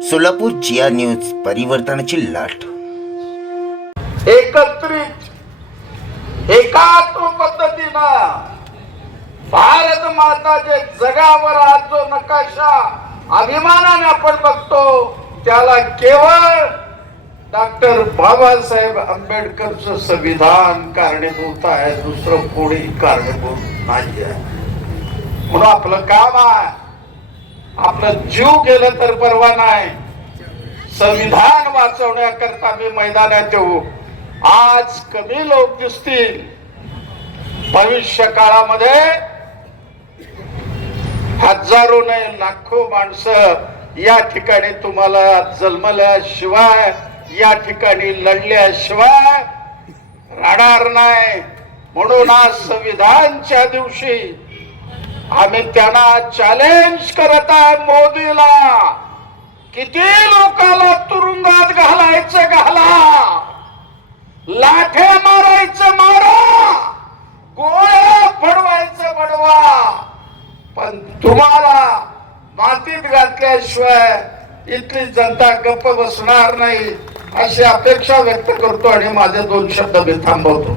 सोलापूर जिया news, परिवर्तनाची लाट. एकत्रित एकात्म पद्धतीनं भारत माताचे जगावर आज जो नकाशा अभिमानाने आपण बघतो त्याला केवळ डॉक्टर बाबासाहेब आंबेडकरचं संविधान कारणीभूत आहे, दुसरं कोणी कारणीभूत नाही आहे. म्हणून आपलं काम आहे, आपलं जीव गेलं तर परवा नाही, संविधान वाचवण्याकरता मी मैदानात येऊ. आज कमी लोक दिसतील, भविष्य काळामध्ये हजारो नाही लाखो माणसं या ठिकाणी तुम्हाला जन्मल्याशिवाय, या ठिकाणी लढल्याशिवाय राहणार नाही. म्हणून आज संविधानच्या दिवशी आम्ही त्यांना चॅलेंज करत आहे, मोदीला किती लोकांना तुरुंगात घालायचं घाला, लाठ्या मारायचं मारा, गोळ्या फडवायचं बडवा, पण तुम्हाला मातीत घातल्याशिवाय इथली जनता गप्प बसणार नाही अशी अपेक्षा व्यक्त करतो आणि माझे 2 शब्द मी थांबवतो.